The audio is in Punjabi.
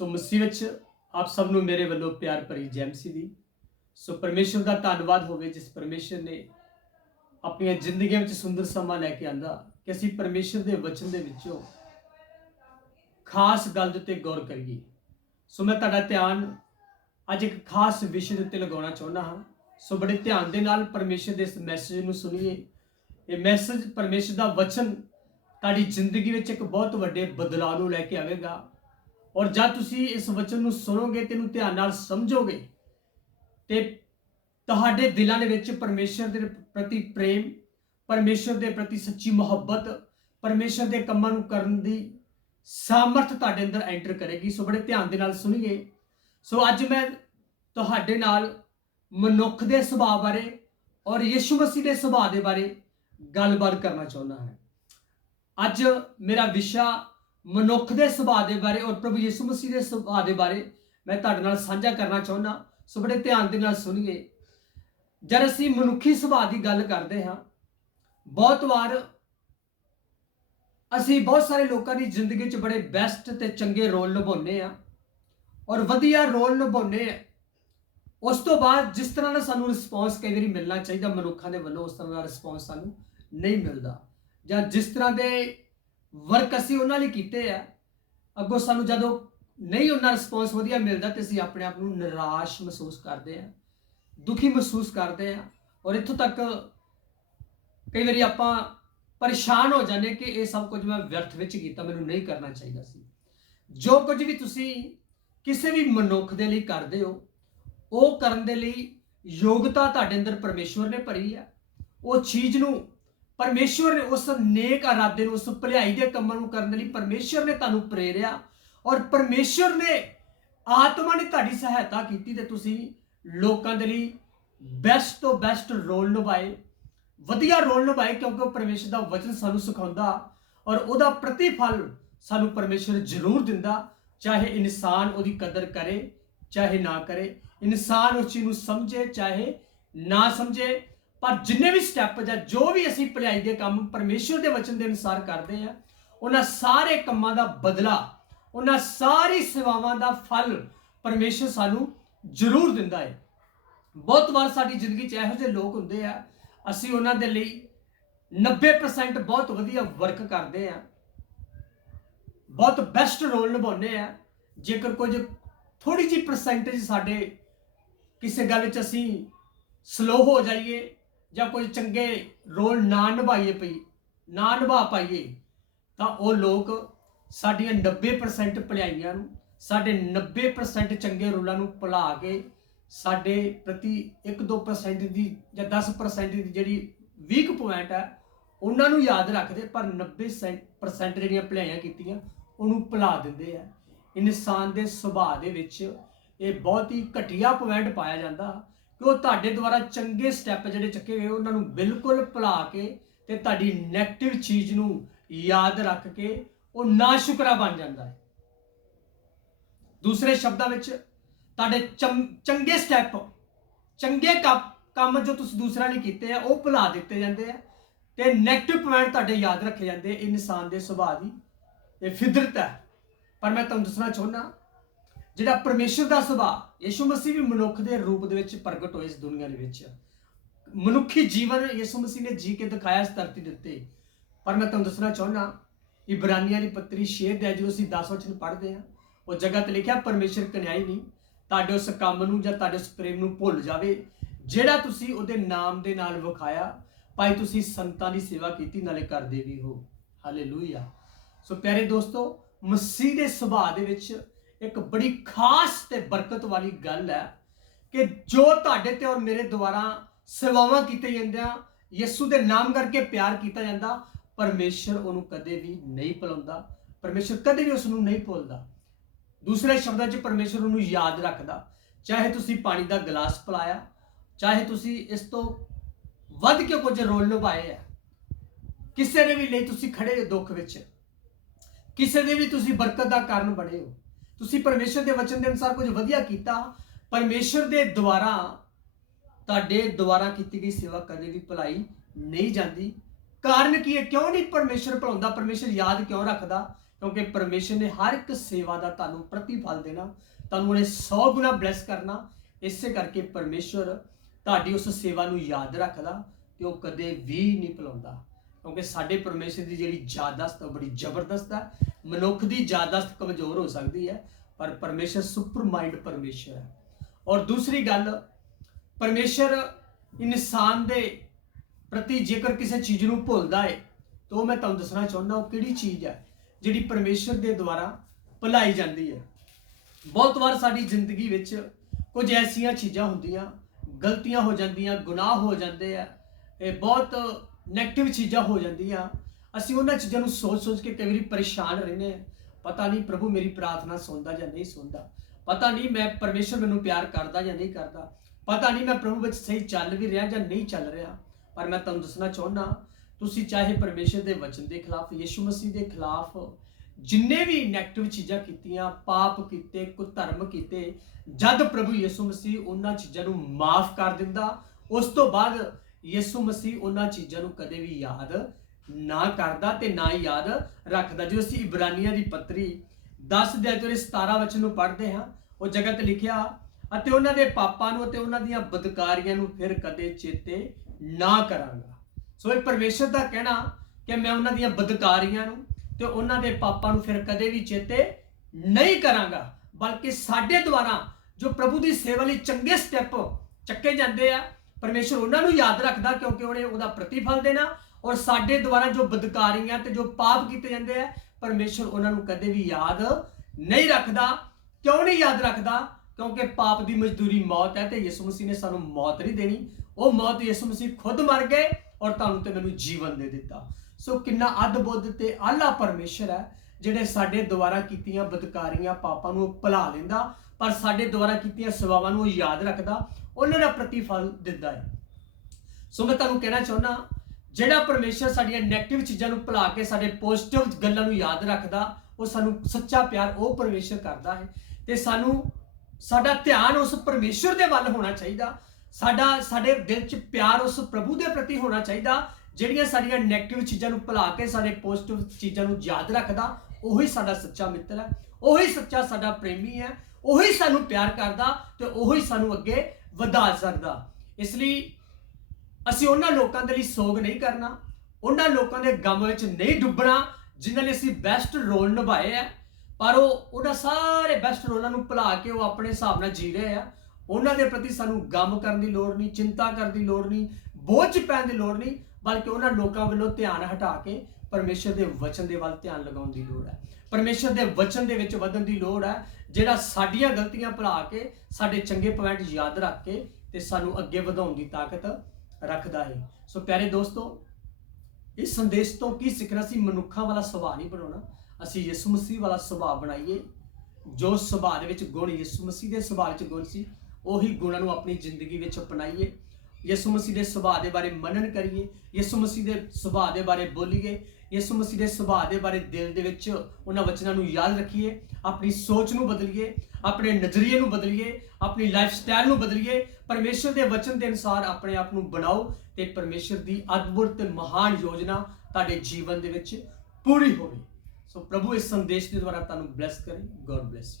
ਸੋ ਮੁਸੀਬਤ 'ਚ ਆਪ ਸਭ ਨੂੰ ਮੇਰੇ ਵੱਲੋਂ ਪਿਆਰ ਭਰੀ ਜੈ ਮਸੀਹ ਦੀ। ਸੋ ਪਰਮੇਸ਼ਰ ਦਾ ਧੰਨਵਾਦ ਹੋਵੇ ਜਿਸ ਪਰਮੇਸ਼ਰ ਨੇ ਆਪਣੀਆਂ ਜ਼ਿੰਦਗੀਆਂ ਵਿੱਚ ਸੁੰਦਰ ਸਮਾਂ ਲੈ ਕੇ ਆਂਦਾ, ਕਿ ਅਸੀਂ ਪਰਮੇਸ਼ਰ ਦੇ ਵਚਨ ਦੇ ਵਿੱਚੋਂ ਖਾਸ ਗੱਲ ਦੇ ਉੱਤੇ ਗੌਰ ਕਰੀਏ। ਸੋ ਮੈਂ ਤੁਹਾਡਾ ਧਿਆਨ ਅੱਜ ਇੱਕ ਖਾਸ ਵਿਸ਼ੇ ਦੇ ਉੱਤੇ ਲਗਾਉਣਾ ਚਾਹੁੰਦਾ ਹਾਂ। ਸੋ ਬੜੇ ਧਿਆਨ ਦੇ ਨਾਲ ਪਰਮੇਸ਼ਰ ਦੇ ਇਸ ਮੈਸੇਜ ਨੂੰ ਸੁਣੀਏ। ਇਹ ਮੈਸੇਜ ਪਰਮੇਸ਼ਰ ਦਾ ਵਚਨ ਤੁਹਾਡੀ ਜ਼ਿੰਦਗੀ ਵਿੱਚ ਇੱਕ ਬਹੁਤ ਵੱਡੇ ਬਦਲਾਅ ਨੂੰ ਲੈ ਕੇ ਆਵੇਗਾ। ਔਰ ਜਦ ਤੁਸੀਂ ਇਸ ਵਚਨ ਨੂੰ ਸੁਣੋਗੇ, ਤੇ ਇਹਨੂੰ ਧਿਆਨ ਨਾਲ ਸਮਝੋਗੇ, ਤੇ ਤੁਹਾਡੇ ਦਿਲਾਂ ਦੇ ਵਿੱਚ ਪਰਮੇਸ਼ਰ ਦੇ ਪ੍ਰਤੀ ਪ੍ਰੇਮ, ਪਰਮੇਸ਼ਰ ਦੇ ਪ੍ਰਤੀ ਸੱਚੀ ਮੁਹੱਬਤ, ਪਰਮੇਸ਼ਰ ਦੇ ਕੰਮਾਂ ਨੂੰ ਕਰਨ ਦੀ ਸਾਮਰਥ ਤੁਹਾਡੇ ਅੰਦਰ ਐਂਟਰ ਕਰੇਗੀ। ਸੋ ਬੜੇ ਧਿਆਨ ਦੇ ਨਾਲ ਸੁਣੀਏ। ਸੋ ਅੱਜ ਮੈਂ ਤੁਹਾਡੇ ਨਾਲ ਮਨੁੱਖ ਦੇ ਸੁਭਾਅ ਬਾਰੇ ਔਰ ਯਿਸੂ ਮਸੀਹ ਦੇ ਸੁਭਾਅ ਦੇ ਬਾਰੇ ਗੱਲਬਾਤ ਕਰਨਾ ਚਾਹੁੰਦਾ ਹਾਂ। ਅੱਜ ਮੇਰਾ ਵਿਸ਼ਾ ਮਨੁੱਖ ਦੇ ਸੁਭਾਅ ਦੇ ਬਾਰੇ ਔਰ ਪ੍ਰਭੂ ਯਿਸੂ ਮਸੀਹ ਦੇ ਸੁਭਾਅ ਦੇ ਬਾਰੇ ਮੈਂ ਤੁਹਾਡੇ ਨਾਲ ਸਾਂਝਾ ਕਰਨਾ ਚਾਹੁੰਦਾ ਸੋ ਬੜੇ ਧਿਆਨ ਦੇ ਨਾਲ ਸੁਣੀਏ। ਜਦ ਅਸੀਂ ਮਨੁੱਖੀ ਸੁਭਾਅ ਦੀ ਗੱਲ ਕਰਦੇ ਹਾਂ, ਬਹੁਤ ਵਾਰ ਅਸੀਂ ਬਹੁਤ ਸਾਰੇ ਲੋਕਾਂ ਦੀ ਜ਼ਿੰਦਗੀ 'ਚ ਬੜੇ ਬੈਸਟ ਤੇ ਚੰਗੇ ਰੋਲ ਨਿਭਾਉਂਦੇ ਆ ਔਰ ਵਧੀਆ ਰੋਲ ਨਿਭਾਉਂਦੇ ਆ ਉਸ ਤੋਂ ਬਾਅਦ ਜਿਸ ਤਰ੍ਹਾਂ ਦਾ ਸਾਨੂੰ ਰਿਸਪੌਂਸ ਕਈ ਵਾਰੀ ਮਿਲਣਾ ਚਾਹੀਦਾ ਮਨੁੱਖਾਂ ਦੇ ਵੱਲੋਂ, ਉਸ ਤਰ੍ਹਾਂ ਦਾ ਰਿਸਪੌਂਸ ਸਾਨੂੰ ਨਹੀਂ ਮਿਲਦਾ। ਜਾਂ ਜਿਸ ਤਰ੍ਹਾਂ ਦੇ ਵਰਕ ਅਸੀਂ ਉਹਨਾਂ ਲਈ ਕੀਤੇ ਆ। ਅੱਗੋਂ ਸਾਨੂੰ ਜਦੋਂ ਨਹੀਂ ਉਹਨਾਂ ਰਿਸਪੌਂਸ ਵਧੀਆ ਮਿਲਦਾ ਤੇ ਅਸੀਂ ਆਪਣੇ ਆਪ ਨੂੰ ਨਿਰਾਸ਼ ਮਹਿਸੂਸ ਕਰਦੇ ਆ, ਦੁਖੀ ਮਹਿਸੂਸ ਕਰਦੇ ਆ ਔਰ ਇੱਥੋਂ ਤੱਕ ਕਈ ਵਾਰੀ ਆਪਾਂ ਪਰੇਸ਼ਾਨ ਹੋ ਜਾਂਦੇ ਕਿ ਇਹ ਸਭ ਕੁਝ ਮੈਂ ਵਿਅਰਥ ਵਿੱਚ ਕੀਤਾ, ਮੈਨੂੰ ਨਹੀਂ ਕਰਨਾ ਚਾਹੀਦਾ ਸੀ। ਜੋ ਕੁਝ ਵੀ ਤੁਸੀਂ ਕਿਸੇ ਵੀ ਮਨੁੱਖ ਦੇ ਲਈ ਕਰਦੇ ਹੋ, ਉਹ ਕਰਨ ਦੇ ਲਈ ਯੋਗਤਾ ਤੁਹਾਡੇ ਅੰਦਰ ਪਰਮੇਸ਼ਵਰ ਨੇ ਭਰੀ ਹੈ ਉਹ ਚੀਜ਼ ਨੂੰ ਪਰਮੇਸ਼ਵਰ ਨੇ ਉਸ ਨੇਕ ਇਰਾਦੇ ਨੂੰ, ਉਸ ਭਲਾਈ ਦੇ ਕੰਮਾਂ ਨੂੰ ਕਰਨ ਦੇ ਲਈ ਪਰਮੇਸ਼ਵਰ ਨੇ ਤੁਹਾਨੂੰ ਪ੍ਰੇਰਿਆ। ਔਰ ਪਰਮੇਸ਼ਵਰ ਨੇ ਆਤਮਾ ਨੇ ਤੁਹਾਡੀ ਸਹਾਇਤਾ ਕੀਤੀ ਤੇ ਤੁਸੀਂ ਲੋਕਾਂ ਦੇ ਲਈ ਬੈਸਟ ਤੋਂ ਬੈਸਟ ਰੋਲ ਨਿਭਾਏ। ਵਧੀਆ ਰੋਲ ਨਿਭਾਏ ਕਿਉਂਕਿ ਉਹ ਪਰਮੇਸ਼ਰ ਦਾ ਵਚਨ ਸਾਨੂੰ ਸਿਖਾਉਂਦਾ ਔਰ ਉਹਦਾ ਪ੍ਰਤੀਫਲ ਸਾਨੂੰ ਪਰਮੇਸ਼ਰ ਜ਼ਰੂਰ ਦਿੰਦਾ। ਚਾਹੇ ਇਨਸਾਨ ਉਹਦੀ ਕਦਰ ਕਰੇ, ਚਾਹੇ ਨਾ ਕਰੇ। ਇਨਸਾਨ ਉਸ ਚੀਜ਼ ਨੂੰ ਸਮਝੇ, ਚਾਹੇ ਨਾ ਸਮਝੇ ਪਰ ਜਿੰਨੇ ਵੀ ਸਟੈਪ ਜਾਂ ਜੋ ਵੀ ਅਸੀਂ ਭਲਾਈ ਦੇ ਕੰਮ ਪਰਮੇਸ਼ਰ ਦੇ ਵਚਨ ਦੇ ਅਨੁਸਾਰ ਕਰਦੇ ਆ ਉਹਨਾਂ ਸਾਰੇ ਕੰਮਾਂ ਦਾ ਬਦਲਾ, ਉਹਨਾਂ ਸਾਰੀ ਸੇਵਾਵਾਂ ਦਾ ਫਲ ਪਰਮੇਸ਼ਰ ਸਾਨੂੰ ਜ਼ਰੂਰ ਦਿੰਦਾ ਹੈ। ਬਹੁਤ ਵਾਰ ਸਾਡੀ ਜ਼ਿੰਦਗੀ 'ਚ ਇਹੋ ਜਿਹੇ ਲੋਕ ਹੁੰਦੇ ਆ, ਅਸੀਂ ਉਹਨਾਂ ਦੇ ਲਈ 90% ਬਹੁਤ ਵਧੀਆ ਵਰਕ ਕਰਦੇ ਆ ਬਹੁਤ ਬੈਸਟ ਰੋਲ ਨਿਭਾਉਂਦੇ ਆ ਜੇਕਰ ਕੁਝ ਥੋੜੀ ਜੀ ਪਰਸੈਂਟੇਜ ਸਾਡੇ ਕਿਸੇ ਗੱਲ 'ਚ ਅਸੀਂ ਸਲੋ ਹੋ ਜਾਈਏ ਜਾਂ ਕੋਈ ਚੰਗੇ ਰੋਲ ਨਾ ਨਿਭਾਈਏ ਪਈ ਨਾ ਨਿਭਾ ਪਾਈਏ, ਤਾਂ ਉਹ ਲੋਕ ਸਾਡੀਆਂ 90% ਭਲਾਈਆਂ ਨੂੰ, ਸਾਡੇ 90% ਚੰਗੇ ਰੋਲਾਂ ਨੂੰ ਭੁਲਾ ਕੇ ਸਾਡੇ ਪ੍ਰਤੀ 1-2% ਦੀ ਜਾਂ 10% ਦੀ ਜਿਹੜੀ ਵੀਕ ਪੁਆਇੰਟ ਹੈ, ਉਹਨਾਂ ਨੂੰ ਯਾਦ ਰੱਖਦੇ, ਪਰ 90% ਜਿਹੜੀਆਂ ਭਲਾਈਆਂ ਕੀਤੀਆਂ, ਉਹਨੂੰ ਭੁਲਾ ਦਿੰਦੇ ਆ। ਇਨਸਾਨ ਦੇ ਸੁਭਾਅ ਦੇ ਵਿੱਚ ਇਹ ਬਹੁਤ ਹੀ ਘਟੀਆ ਪੁਆਇੰਟ ਪਾਇਆ ਜਾਂਦਾ। ਕਿ ਉਹ ਤੁਹਾਡੇ ਦੁਆਰਾ ਚੰਗੇ ਸਟੈਪ ਜਿਹੜੇ ਚੱਕੇ ਗਏ, ਉਹਨਾਂ ਨੂੰ ਬਿਲਕੁਲ ਭੁਲਾ ਕੇ ਤੇ ਤੁਹਾਡੀ 네ਗੇਟਿਵ ਚੀਜ਼ ਨੂੰ ਯਾਦ ਰੱਖ ਕੇ ਉਹ ਨਾ ਸ਼ੁਕਰਾ ਬਣ ਜਾਂਦਾ ਹੈ। ਦੂਸਰੇ ਸ਼ਬਦਾਂ ਵਿੱਚ, ਤੁਹਾਡੇ ਚੰਗੇ ਸਟੈਪ ਚੰਗੇ ਕੰਮ ਜੋ ਤੁਸੀਂ ਦੂਸਰਾ ਲਈ ਕੀਤੇ ਆ, ਉਹ ਭੁਲਾ ਦਿੱਤੇ ਜਾਂਦੇ ਆ ਤੇ 네ਗੇਟਿਵ ਪੁਆਇੰਟ ਤੁਹਾਡੇ ਯਾਦ ਰੱਖੇ ਜਾਂਦੇ ਇਨਸਾਨ ਦੇ ਸੁਭਾਅ ਦੀ। ਇਹ ਫਿਦਰਤ ਹੈ। ਪਰ ਮੈਂ ਤੁਹਾਨੂੰ ਦੱਸਣਾ ਚਾਹੁੰਦਾ, ਜਿਹੜਾ ਪਰਮੇਸ਼ਰ ਦਾ ਸੁਭਾਅ ਯਿਸੂ ਮਸੀਹ ਵੀ ਮਨੁੱਖ ਦੇ ਰੂਪ ਦੇ ਵਿੱਚ ਪ੍ਰਗਟ ਹੋਏ ਇਸ ਦੁਨੀਆ ਦੇ ਵਿੱਚ। ਮਨੁੱਖੀ ਜੀਵਨ ਯਿਸੂ ਮਸੀਹ ਨੇ ਜੀ ਕੇ ਦਿਖਾਇਆ, ਇਸ ਧਰਤੀ ਦੇ ਉੱਤੇ। ਪਰ ਮੈਂ ਤੁਹਾਨੂੰ ਦੱਸਣਾ ਚਾਹੁੰਦਾ ਇਬਰਾਨੀਆਂ ਦੀ ਪੱਤਰੀ 6 ਦੇ ਜਦੋਂ ਅਸੀਂ 10 ਵਚਨ ਪੜ੍ਹਦੇ ਆ ਉਹ ਜਗ੍ਹਾ ਤੇ ਲਿਖਿਆ, ਪਰਮੇਸ਼ਰ ਕਨਿਆਈ ਨਹੀਂ, ਤੁਹਾਡੇ ਉਸ ਕੰਮ ਨੂੰ ਜਾਂ ਤੁਹਾਡੇ ਉਸ ਪ੍ਰੇਮ ਨੂੰ ਭੁੱਲ ਜਾਵੇ। ਜਿਹੜਾ ਤੁਸੀਂ ਉਹਦੇ ਨਾਮ ਦੇ ਨਾਲ ਵਿਖਾਇਆ, ਭਾਈ ਤੁਸੀਂ ਸੰਤਾਂ ਦੀ ਸੇਵਾ ਕੀਤੀ, ਨਾਲੇ ਕਰਦੇ ਵੀ ਹੋ। ਹਾਲੇਲੂਇਆ। ਸੋ ਪਿਆਰੇ ਦੋਸਤੋ, ਮਸੀਹ ਦੇ ਸੁਭਾਅ ਦੇ ਵਿੱਚ ਇੱਕ ਬੜੀ ਖਾਸ ਤੇ ਬਰਕਤ ਵਾਲੀ ਗੱਲ ਹੈ ਕਿ ਜੋ ਤੁਹਾਡੇ ਤੇ ਔਰ ਮੇਰੇ ਦੁਆਰਾ ਸੇਵਾਵਾਂ ਕੀਤੇ ਜਾਂਦੀਆਂ, ਯਿਸੂ ਦੇ ਨਾਮ ਕਰਕੇ ਪਿਆਰ ਕੀਤਾ ਜਾਂਦਾ, ਪਰਮੇਸ਼ਰ ਉਹਨੂੰ ਕਦੇ ਵੀ ਨਹੀਂ ਭੁਲਾਉਂਦਾ, ਪਰਮੇਸ਼ਰ ਕਦੇ ਵੀ ਉਸ ਨੂੰ ਨਹੀਂ ਭੁੱਲਦਾ। ਦੂਸਰੇ ਸ਼ਬਦਾਂ 'ਚ ਪਰਮੇਸ਼ਰ ਉਹਨੂੰ ਯਾਦ ਰੱਖਦਾ। ਚਾਹੇ ਤੁਸੀਂ ਪਾਣੀ ਦਾ ਗਲਾਸ ਪਿਲਾਇਆ, ਚਾਹੇ ਤੁਸੀਂ ਇਸ ਤੋਂ ਵੱਧ ਕੇ ਕੁਝ ਰੋਲ ਨਿਭਾਏ ਆ ਕਿਸੇ ਦੇ ਵੀ ਲਈ ਤੁਸੀਂ ਖੜੇ ਹੋ ਦੁੱਖ ਵਿੱਚ, ਕਿਸੇ ਦੇ ਵੀ ਤੁਸੀਂ ਬਰਕਤ ਦਾ ਕਾਰਨ ਬਣੇ ਹੋ। ਤੁਸੀਂ ਪਰਮੇਸ਼ਰ ਦੇ ਵਚਨ ਦੇ ਅਨੁਸਾਰ ਕੁਝ ਵਧੀਆ ਕੀਤਾ। ਪਰਮੇਸ਼ਰ ਦੇ ਦੁਆਰਾ, ਤੁਹਾਡੇ ਦੁਆਰਾ ਕੀਤੀ ਗਈ ਸੇਵਾ ਕਦੇ ਵੀ ਭਲਾਈ ਨਹੀਂ ਜਾਂਦੀ। ਕਾਰਨ ਕੀ ਹੈ? ਕਿਉਂ ਨਹੀਂ ਪਰਮੇਸ਼ਰ ਭਲਾਉਂਦਾ? ਪਰਮੇਸ਼ਰ ਯਾਦ ਕਿਉਂ ਰੱਖਦਾ? ਕਿਉਂਕਿ ਪਰਮੇਸ਼ਰ ਨੇ ਹਰ ਇੱਕ ਸੇਵਾ ਦਾ ਤੁਹਾਨੂੰ ਪ੍ਰਤੀਫਲ ਦੇਣਾ, ਤੁਹਾਨੂੰ ਉਹਨੇ 100 ਗੁਣਾ ਬਲੈਸ ਕਰਨਾ। ਇਸੇ ਕਰਕੇ ਪਰਮੇਸ਼ਰ ਤੁਹਾਡੀ ਉਸ ਸੇਵਾ ਨੂੰ ਯਾਦ ਰੱਖਦਾ ਤੇ ਉਹ ਕਦੇ ਵੀ ਨਹੀਂ ਭੁਲਾਉਂਦਾ। ਕਿਉਂਕਿ ਸਾਡੇ ਪਰਮੇਸ਼ਰ ਦੀ ਜਿਹੜੀ ਯਾਦਾਸ਼ਤ ਉਹ ਬੜੀ ਜ਼ਬਰਦਸਤ ਹੈ ਮਨੁੱਖ ਦੀ ਯਾਦਾਸ਼ਤ ਕਮਜ਼ੋਰ ਹੋ ਸਕਦੀ ਹੈ, ਪਰ ਪਰਮੇਸ਼ਰ ਸੁਪਰ ਮਾਈਂਡ ਪਰਮੇਸ਼ਰ ਹੈ। ਔਰ ਦੂਸਰੀ ਗੱਲ, ਪਰਮੇਸ਼ਰ ਇਨਸਾਨ ਦੇ ਪ੍ਰਤੀ ਜੇਕਰ ਕਿਸੇ ਚੀਜ਼ ਨੂੰ ਭੁੱਲਦਾ ਹੈ ਤਾਂ ਉਹ ਮੈਂ ਤੁਹਾਨੂੰ ਦੱਸਣਾ ਚਾਹੁੰਦਾ, ਉਹ ਕਿਹੜੀ ਚੀਜ਼ ਹੈ ਜਿਹੜੀ ਪਰਮੇਸ਼ਰ ਦੇ ਦੁਆਰਾ ਭੁਲਾਈ ਜਾਂਦੀ ਹੈ। ਬਹੁਤ ਵਾਰ ਸਾਡੀ ਜ਼ਿੰਦਗੀ ਵਿੱਚ ਕੁਝ ਐਸੀਆਂ ਚੀਜ਼ਾਂ ਹੁੰਦੀਆਂ, ਗਲਤੀਆਂ ਹੋ ਜਾਂਦੀਆਂ, ਗੁਨਾਹ ਹੋ ਜਾਂਦੇ ਆ। ਇਹ ਬਹੁਤ 네ਗੇਟਿਵ ਚੀਜ਼ਾਂ ਹੋ ਜਾਂਦੀਆਂ। ਅਸੀਂ ਉਹਨਾਂ ਚੀਜ਼ਾਂ ਨੂੰ ਸੋਚ-ਸੋਚ ਕੇ ਕਈ ਵਾਰੀ ਪਰੇਸ਼ਾਨ ਰਹਿੰਦੇ ਆ ਪਤਾ ਨਹੀਂ ਪ੍ਰਭੂ ਮੇਰੀ ਪ੍ਰਾਰਥਨਾ ਸੁਣਦਾ ਜਾਂ ਨਹੀਂ ਸੁਣਦਾ। ਪਤਾ ਨਹੀਂ ਮੈਂ ਪਰਮੇਸ਼ਰ ਮੈਨੂੰ ਪਿਆਰ ਕਰਦਾ ਜਾਂ ਨਹੀਂ ਕਰਦਾ। ਪਤਾ ਨਹੀਂ ਮੈਂ ਪ੍ਰਭੂ ਵਿੱਚ ਸਹੀ ਚੱਲ ਵੀ ਰਿਹਾ ਜਾਂ ਨਹੀਂ ਚੱਲ ਰਿਹਾ। ਪਰ ਮੈਂ ਤੁਹਾਨੂੰ ਦੱਸਣਾ ਚਾਹੁੰਦਾ ਤੁਸੀਂ ਚਾਹੇ ਪਰਮੇਸ਼ਰ ਦੇ ਵਚਨ ਦੇ ਖਿਲਾਫ, ਯਿਸੂ ਮਸੀਹ ਦੇ ਖਿਲਾਫ ਜਿੰਨੇ ਵੀ 네ਗੇਟਿਵ ਚੀਜ਼ਾਂ ਕੀਤੀਆਂ, ਪਾਪ ਕੀਤੇ, ਕੁਧਰਮ ਕੀਤੇ, ਜਦ ਪ੍ਰਭੂ ਯਿਸੂ ਮਸੀਹ ਉਹਨਾਂ ਚੀਜ਼ਾਂ ਨੂੰ ਮਾਫ ਕਰ ਦਿੰਦਾ, ਉਸ ਤੋਂ ਬਾਅਦ ਯਿਸੂ ਮਸੀਹ ਉਹਨਾਂ ਚੀਜ਼ਾਂ ਨੂੰ ਕਦੇ ਵੀ ਯਾਦ ਨਾ ਕਰਦਾ ਤੇ ਨਾ ਹੀ ਯਾਦ ਰੱਖਦਾ। ਜੋ ਅਸੀਂ ਇਬਰਾਨੀਆਂ ਦੀ ਪੱਤਰੀ 10 ਦੇ ਅਧਿਆਇ 17 ਵਚਨ ਨੂੰ ਪੜ੍ਹਦੇ ਹਾਂ, ਉਹ ਜਗਤ ਲਿਖਿਆ, ਅਤੇ ਉਹਨਾਂ ਦੇ ਪਾਪਾਂ ਨੂੰ ਅਤੇ ਉਹਨਾਂ ਦੀਆਂ ਬਦਕਾਰੀਆਂ ਨੂੰ ਫਿਰ ਕਦੇ ਚੇਤੇ ਨਾ ਕਰਾਂਗਾ। ਸੋ ਇਹ ਪਰਮੇਸ਼ਰ ਦਾ ਕਹਿਣਾ ਕਿ ਮੈਂ ਉਹਨਾਂ ਦੀਆਂ ਬਦਕਾਰੀਆਂ ਨੂੰ ਤੇ ਉਹਨਾਂ ਦੇ ਪਾਪਾਂ ਨੂੰ ਫਿਰ ਕਦੇ ਵੀ ਚੇਤੇ ਨਹੀਂ ਕਰਾਂਗਾ, ਬਲਕਿ ਸਾਡੇ ਦੁਆਰਾ ਜੋ ਪ੍ਰਭੂ ਦੀ ਸੇਵਾ ਲਈ ਚੰਗੇ ਸਟੈਪ ਚੱਕੇ ਜਾਂਦੇ ਆ ਪਰਮੇਸ਼ਰ ਉਹਨਾਂ ਨੂੰ ਯਾਦ ਰੱਖਦਾ ਕਿਉਂਕਿ ਉਹਨੇ ਉਹਦਾ ਪ੍ਰਤੀਫਲ ਦੇਣਾ ਔਰ ਸਾਡੇ ਦੁਆਰਾ ਜੋ ਬਦਕਾਰੀਆਂ ਤੇ ਜੋ ਪਾਪ ਕੀਤੇ ਜਾਂਦੇ ਆ, ਪਰਮੇਸ਼ਰ ਉਹਨਾਂ ਨੂੰ ਕਦੇ ਵੀ ਯਾਦ ਨਹੀਂ ਰੱਖਦਾ। ਕਿਉਂ ਨਹੀਂ ਯਾਦ ਰੱਖਦਾ? ਕਿਉਂਕਿ ਪਾਪ ਦੀ ਮਜ਼ਦੂਰੀ ਮੌਤ ਹੈ ਤੇ ਯਿਸੂ ਮਸੀਹ ਨੇ ਸਾਨੂੰ ਮੌਤ ਨਹੀਂ ਦੇਣੀ। ਉਹ ਮੌਤ ਯਿਸੂ ਮਸੀਹ ਖੁਦ ਮਰ ਗਏ ਔਰ ਤੁਹਾਨੂੰ ਤੇ ਮੈਨੂੰ ਜੀਵਨ ਦੇ ਦਿੱਤਾ। ਸੋ ਕਿੰਨਾ ਅਦਭੁਤ ਤੇ ਆਲਾ ਪਰਮੇਸ਼ਰ ਹੈ ਜਿਹੜੇ ਸਾਡੇ ਦੁਆਰਾ ਕੀਤੀਆਂ ਬਦਕਾਰੀਆਂ ਪਾਪਾਂ ਨੂੰ ਉਹ ਭੁਲਾ ਲੈਂਦਾ, ਪਰ ਸਾਡੇ ਦੁਆਰਾ ਕੀਤੀਆਂ ਸੇਵਾਵਾਂ ਨੂੰ ਉਹ ਯਾਦ ਰੱਖਦਾ। ਉਹਨਾਂ ਦਾ ਪ੍ਰਤੀਫਲ ਦਿੰਦਾ ਹੈ। ਸੋ ਮੈਂ ਤੁਹਾਨੂੰ ਕਹਿਣਾ ਚਾਹੁੰਦਾ, ਜਿਹੜਾ ਪਰਮੇਸ਼ਰ ਸਾਡੀਆਂ 네ਗੇਟਿਵ ਚੀਜ਼ਾਂ ਨੂੰ ਭੁਲਾ ਕੇ ਸਾਡੇ ਪੋਜ਼ਿਟਿਵ ਗੱਲਾਂ ਨੂੰ ਯਾਦ ਰੱਖਦਾ, ਉਹ ਸਾਨੂੰ ਸੱਚਾ ਪਿਆਰ ਉਹ ਪਰਮੇਸ਼ਰ ਕਰਦਾ ਹੈ ਤੇ ਸਾਨੂੰ ਸਾਡਾ ਧਿਆਨ ਉਸ ਪਰਮੇਸ਼ਰ ਦੇ ਵੱਲ ਹੋਣਾ ਚਾਹੀਦਾ। ਸਾਡਾ, ਸਾਡੇ ਦਿਲ 'ਚ ਪਿਆਰ ਉਸ ਪ੍ਰਭੂ ਦੇ ਪ੍ਰਤੀ ਹੋਣਾ ਚਾਹੀਦਾ, ਜਿਹੜੀਆਂ ਸਾਡੀਆਂ 네ਗੇਟਿਵ ਚੀਜ਼ਾਂ ਨੂੰ ਭੁਲਾ ਕੇ ਸਾਡੇ ਪੋਜ਼ਿਟਿਵ ਚੀਜ਼ਾਂ ਨੂੰ ਯਾਦ ਰੱਖਦਾ, ਉਹੀ ਸਾਡਾ ਸੱਚਾ ਮਿੱਤਰ ਹੈ, ਉਹੀ ਸੱਚਾ ਸਾਡਾ ਪ੍ਰੇਮੀ ਹੈ, ਉਹੀ ਸਾਨੂੰ ਪਿਆਰ ਕਰਦਾ ਤੇ ਉਹੀ ਸਾਨੂੰ ਅੱਗੇ ਵਧਾ ਸਕਦਾ। ਇਸ ਲਈ ਅਸੀਂ ਉਹਨਾਂ ਲੋਕਾਂ ਦੇ ਲਈ ਸੋਗ ਨਹੀਂ ਕਰਨਾ, ਉਹਨਾਂ ਲੋਕਾਂ ਦੇ ਗਮ ਵਿੱਚ ਨਹੀਂ ਡੁੱਬਣਾ, ਜਿਨ੍ਹਾਂ ਲਈ ਅਸੀਂ ਬੈਸਟ ਰੋਲ ਨਿਭਾਏ ਆ। ਪਰ ਉਹ, ਉਹਨਾਂ ਸਾਰੇ ਬੈਸਟ ਰੋਲਾਂ ਨੂੰ ਭੁਲਾ ਕੇ ਉਹ ਆਪਣੇ ਹਿਸਾਬ ਨਾਲ ਜੀ ਰਹੇ ਆ। ਉਹਨਾਂ ਦੇ ਪ੍ਰਤੀ ਸਾਨੂੰ ਗਮ ਕਰਨ ਦੀ ਲੋੜ ਨਹੀਂ, ਚਿੰਤਾ ਕਰਨ ਦੀ ਲੋੜ ਨਹੀਂ, ਬੋਝ ਪੈਣ ਦੀ ਲੋੜ ਨਹੀਂ, ਬਲਕਿ ਉਹਨਾਂ ਲੋਕਾਂ ਵੱਲੋਂ ਧਿਆਨ ਹਟਾ ਕੇ ਪਰਮੇਸ਼ਰ ਦੇ ਵਚਨ ਦੇ ਵੱਲ ਧਿਆਨ ਲਗਾਉਣ ਦੀ ਲੋੜ ਹੈ। ਪਰਮੇਸ਼ਰ ਦੇ ਵਚਨ ਦੇ ਵਿੱਚ ਵਧਣ ਦੀ ਲੋੜ ਹੈ, ਜਿਹੜਾ ਸਾਡੀਆਂ ਗਲਤੀਆਂ ਭੁਲਾ ਕੇ, ਸਾਡੇ ਚੰਗੇ ਪੁਆਇੰਟ ਯਾਦ ਰੱਖ ਕੇ ਤੇ ਸਾਨੂੰ ਅੱਗੇ ਵਧਾਉਣ ਦੀ ਤਾਕਤ ਰੱਖਦਾ ਹੈ। ਸੋ ਪਿਆਰੇ ਦੋਸਤੋ ਇਸ ਸੰਦੇਸ਼ ਤੋਂ ਕੀ ਸਿੱਖਣਾ ਸੀ? ਮਨੁੱਖਾਂ ਵਾਲਾ ਸੁਭਾਅ ਨਹੀਂ ਬਣਾਉਣਾ। ਅਸੀਂ ਯਿਸੂ ਮਸੀਹ ਵਾਲਾ ਸੁਭਾਅ ਬਣਾਈਏ। ਜੋ ਸੁਭਾਅ ਦੇ ਵਿੱਚ ਗੁਣ ਯਿਸੂ ਮਸੀਹ ਦੇ ਸੁਭਾਅ ਵਿੱਚ ਗੁਣ ਸੀ, ਉਹੀ ਗੁਣਾਂ ਨੂੰ ਆਪਣੀ ਜ਼ਿੰਦਗੀ ਵਿੱਚ ਅਪਣਾਈਏ। ਯਿਸੂ ਮਸੀਹ ਦੇ ਸੁਭਾਅ ਦੇ ਬਾਰੇ ਮਨਨ ਕਰੀਏ। ਯਿਸੂ ਮਸੀਹ ਦੇ ਸੁਭਾਅ ਦੇ ਬਾਰੇ ਬੋਲੀਏ। ਯਿਸੂ ਮਸੀਹ ਦੇ ਸੁਭਾਅ ਦੇ ਬਾਰੇ ਦਿਲ ਦੇ ਵਿੱਚ ਉਹਨਾਂ ਵਚਨਾਂ ਨੂੰ ਯਾਦ ਰੱਖੀਏ, ਆਪਣੀ ਸੋਚ ਨੂੰ ਬਦਲੀਏ, ਆਪਣੇ ਨਜ਼ਰੀਏ ਨੂੰ ਬਦਲੀਏ, ਆਪਣੀ ਲਾਈਫ ਸਟਾਈਲ ਨੂੰ ਬਦਲੀਏ, ਪਰਮੇਸ਼ਰ ਦੇ ਵਚਨ ਦੇ ਅਨੁਸਾਰ ਆਪਣੇ ਆਪ ਨੂੰ ਬਣਾਓ ਤੇ ਪਰਮੇਸ਼ਰ ਦੀ ਅਦਭੁਤ ਤੇ ਮਹਾਨ ਯੋਜਨਾ ਤੁਹਾਡੇ ਜੀਵਨ ਦੇ ਵਿੱਚ ਪੂਰੀ ਹੋਵੇ। ਸੋ ਪ੍ਰਭੂ ਇਸ ਸੰਦੇਸ਼ ਦੇ ਦੁਆਰਾ ਤੁਹਾਨੂੰ ਬਲੈਸ ਕਰੇ ਗੋਡ ਬlesਸ